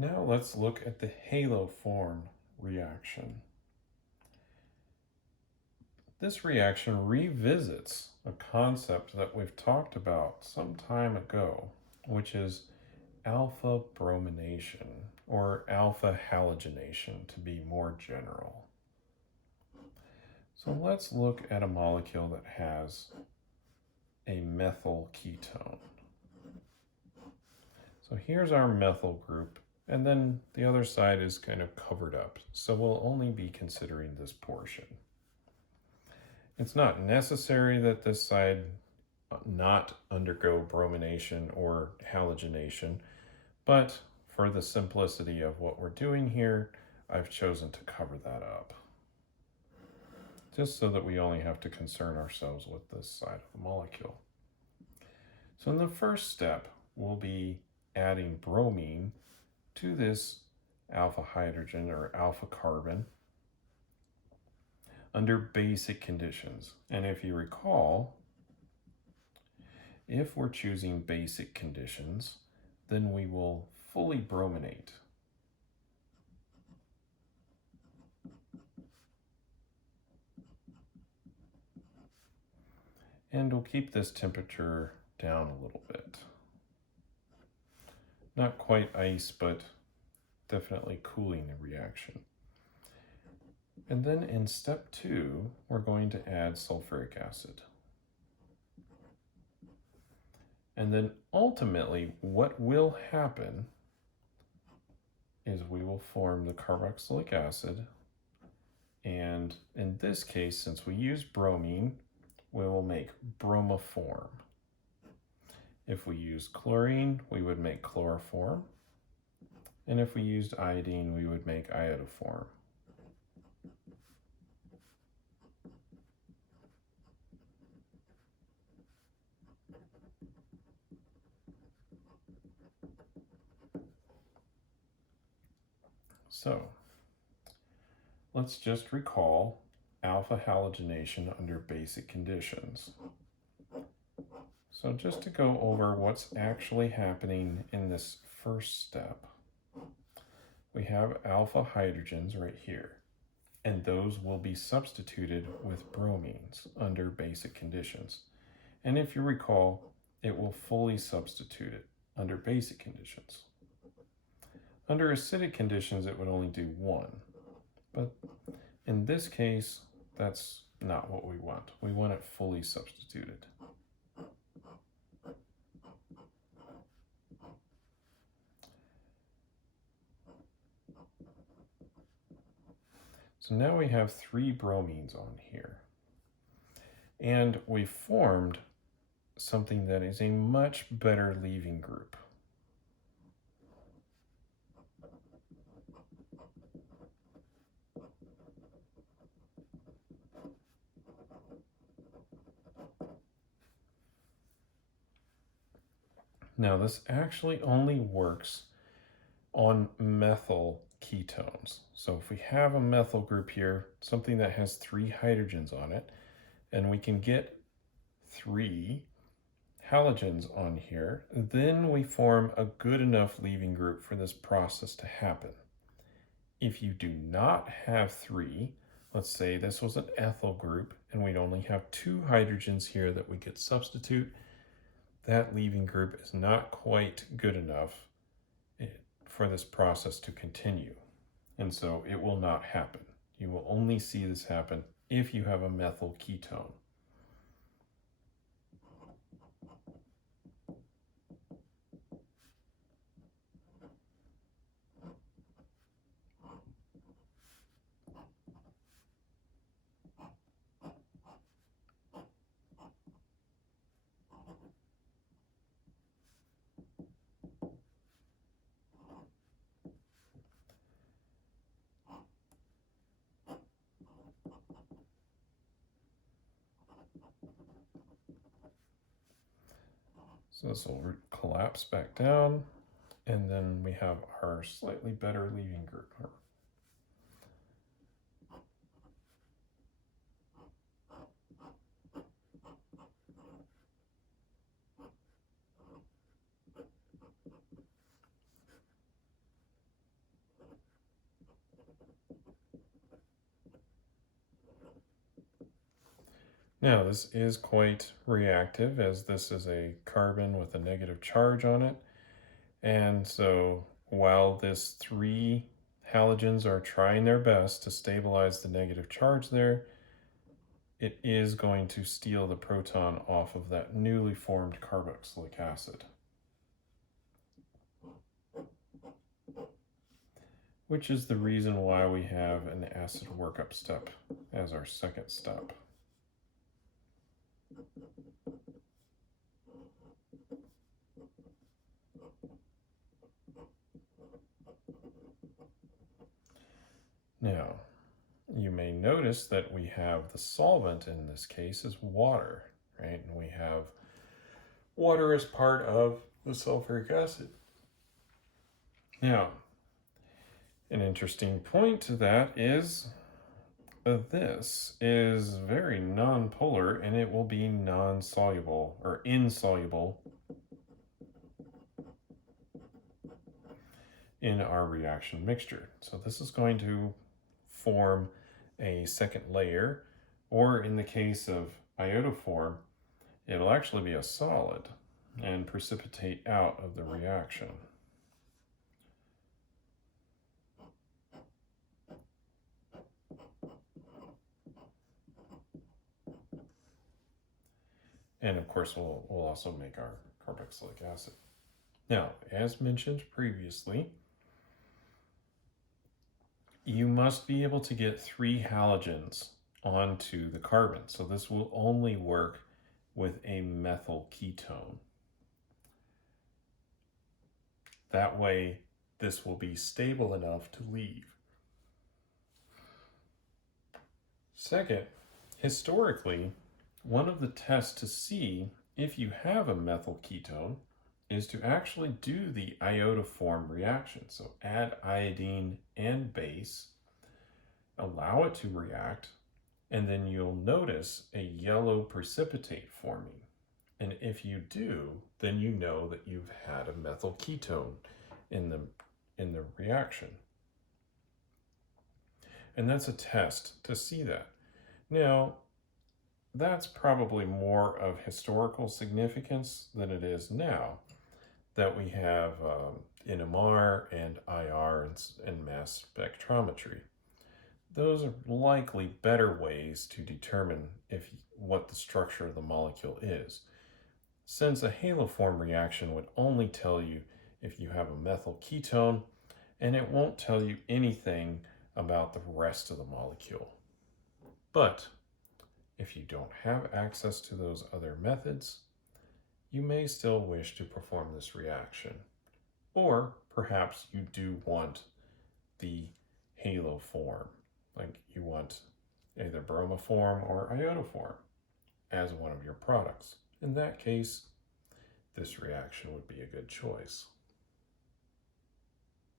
Now let's look at the haloform reaction. This reaction revisits a concept that we've talked about some time ago, which is alpha bromination, or alpha halogenation to be more general. So let's look at a molecule that has a methyl ketone. So here's our methyl group, and then the other side is kind of covered up, so we'll only be considering this portion. It's not necessary that this side not undergo bromination or halogenation, but for the simplicity of what we're doing here, I've chosen to cover that up, just so that we only have to concern ourselves with this side of the molecule. So in the first step, we'll be adding bromine to this alpha hydrogen or alpha carbon under basic conditions. And if you recall, if we're choosing basic conditions, then we will fully brominate. And we'll keep this temperature down a little bit. Not quite ice, but definitely cooling the reaction. And then in step 2, we're going to add sulfuric acid. And then ultimately, what will happen is we will form the carboxylic acid. And in this case, since we use bromine, we will make bromoform. If we use chlorine, we would make chloroform. And if we used iodine, we would make iodoform. So let's just recall alpha halogenation under basic conditions. So just to go over what's actually happening in this first step, we have alpha hydrogens right here, and those will be substituted with bromines under basic conditions. And if you recall, it will fully substitute it under basic conditions. Under acidic conditions, it would only do one, but in this case, that's not what we want. We want it fully substituted. So now we have 3 bromines on here, and we formed something that is a much better leaving group. Now this actually only works on methyl ketones. So if we have a methyl group here, something that has 3 hydrogens on it, and we can get 3 halogens on here, then we form a good enough leaving group for this process to happen. If you do not have 3, let's say this was an ethyl group and we'd only have 2 hydrogens here that we could substitute, that leaving group is not quite good enough for this process to continue. And so it will not happen. You will only see this happen if you have a methyl ketone. So this will collapse back down, and then we have our slightly better leaving group. Now, this is quite reactive as this is a carbon with a negative charge on it. And so while this 3 halogens are trying their best to stabilize the negative charge there, it is going to steal the proton off of that newly formed carboxylic acid, which is the reason why we have an acid workup step as our second step. Now, you may notice that we have the solvent in this case is water, right? And we have water as part of the sulfuric acid. Now, an interesting point to that is this is very nonpolar and it will be non-soluble or insoluble in our reaction mixture. So this is going to form a second layer, or in the case of iodoform, it'll actually be a solid and precipitate out of the reaction. And of course, we'll also make our carboxylic acid. Now, as mentioned previously, you must be able to get 3 halogens onto the carbon. So this will only work with a methyl ketone. That way, this will be stable enough to leave. Second, historically, one of the tests to see if you have a methyl ketone is to actually do the iodoform reaction. So add iodine and base, allow it to react, and then you'll notice a yellow precipitate forming. And if you do, then you know that you've had a methyl ketone in the reaction. And that's a test to see that. Now, that's probably more of historical significance than it is now that we have NMR and IR and mass spectrometry. Those are likely better ways to determine what the structure of the molecule is, since a haloform reaction would only tell you if you have a methyl ketone, and it won't tell you anything about the rest of the molecule. But if you don't have access to those other methods, you may still wish to perform this reaction. Or perhaps you do want the haloform, like you want either bromoform or iodoform as one of your products. In that case, this reaction would be a good choice.